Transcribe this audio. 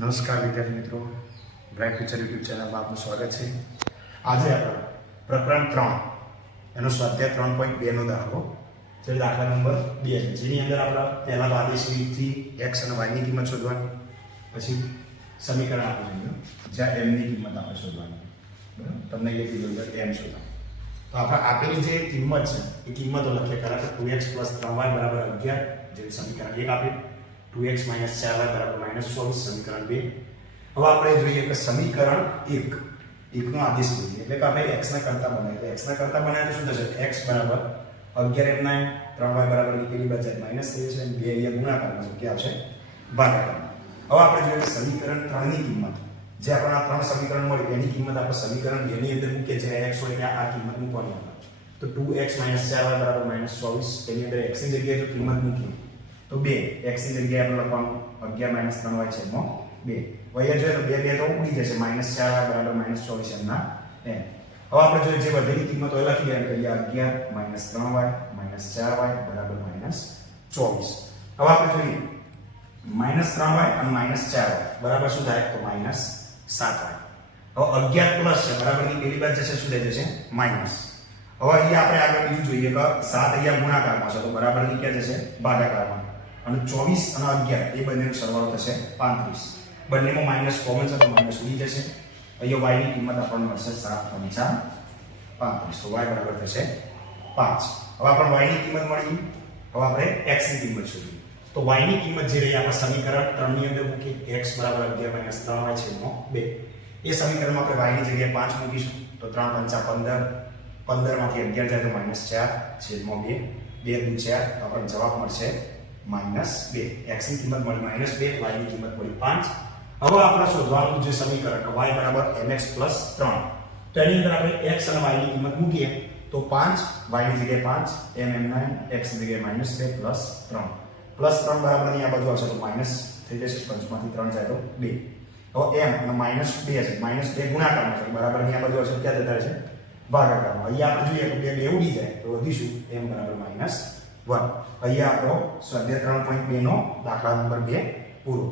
નમસ્કાર વિદ્યાર્થી મિત્રો, બ્રાઇટ ફ્યુચર યુટ્યુબ ચેનલમાં આપનું સ્વાગત છે. આજે આપણે પ્રકરણ 3 એનો સ્વાધ્યાય 3.2 નો દાખલો જે દાખલા નંબર 2 છે, જેની અંદર આપણે પહેલા તો આદેશથી x અને y ની કિંમત શોધવાની, પછી સમીકરણ આપવું જોઈએ જ્યાં m ની કિંમત આપણે શોધવાની. બરાબર, તમને એ કીધું કે m શોધવાનું. તો આપણે આપેલી જે કિંમત છે એ કિંમતો લખીએ. પહેલા તો 2x + 3y = 11 જે સમીકરણ 1 આપ્યું, 2x - 4y = -24 સમીકરણ 2. હવે આપણે જોઈએ કે સમીકરણ 1 નો આદેશ જોઈએ, એટલે કે આપણે x ના કરતા બનાવીએ. તો x ના કરતા બનાવીએ તો શું થશે? x = 11 m9 3y = પેલી બાજુ માઈનસ થઈ જશે અને 2 અહીંયા ગુણાકારમાં છે કે આવશે ભાગાકારમાં. હવે આપણે જોઈએ સમીકરણ 3 ની કિંમત, જે આપણને આ 3 સમીકરણ મળી એની કિંમત આપણે સમીકરણ 2 ની અંદર મૂકીએ. જ્યાં x હોય ત્યાં આ કિંમત મૂકવાની આપણે. તો 2x - 4y = -24, તેની અંદર x ની જગ્યાએ જો કિંમત મૂકીએ તો 2, x ની જગ્યાએ આપણે લખવાનું 11 - 3y છે એમાં 2. અહીંયા જોઈએ તો 2 તો ઉડી જશે, -4y = -24 એમના એમ. હવે આપણે જોઈએ જે વધેલી કિંમતો એ લખી દઈએ કે 11 - 3y - 4y = -24. હવે આપણે જોઈએ -3y અને -4y બરાબર શું થાય? તો -7y. હવે 11 પ્લસ છે બરાબરની પેલી બાજુ જશે શું થઈ જશે? માઈનસ. હવે અહીંયા આપણે આગળ બીજું જોઈએ કે 7 અહીંયા ગુણાકારમાં છે તો બરાબરની ક્યાં જશે? ભાગાકારમાં. અને 24 અને 11 એ બંનેનો સરવાળો થશે 35. બંનેમાં માઈનસ કોમન છે તો માઈનસ ઉડી જશે. અહીંયા y ની કિંમત આપણને મળશે 7 × 5 તો y બરાબર થશે 5. હવે આપણને y ની કિંમત મળી. હવે આપણે x ની કિંમત શોધીએ. તો y ની કિંમત જે રહી આપણે સમીકરણ 3 ની અંદર મૂકી, x = 11 - 3y / 2. એ સમીકરણમાં આપણે y ની જગ્યાએ 5 મૂકીશું તો 3 × 5 = 15, 15 માંથી 11 જાય તો -4/2, 2 × 4 તો આપણને જવાબ મળશે -2. x ની કિંમત મળી -2, y ની કિંમત મળી 5. હવે આપણે શોધવાનું જે સમીકરણ y = mx + 3, તો એની અંદર આપણે x અને y ની કિંમત મૂકીએ તો 5, y ની જગ્યાએ 5, m9, x ની જગ્યાએ -2 + 3. +3 બરાબરની આ બાજુ આવશે તો માઈનસ થઈ જશે, 5 માંથી 3 જાય તો 2. હવે m અને -2 છે, -2 ગુણાકારમાં છે બરાબરની આ બાજુ આવશે ક્યાં જતા રહેશે? ભાગાકારમાં. અહીંયા આપણે જોઈએ તો 2 ઉડી જાય તો વધીશું m = -1. અહીંયા આપણો સ્વાધ્યાય 3.2 નો દાખલા નંબર 2 પૂરો.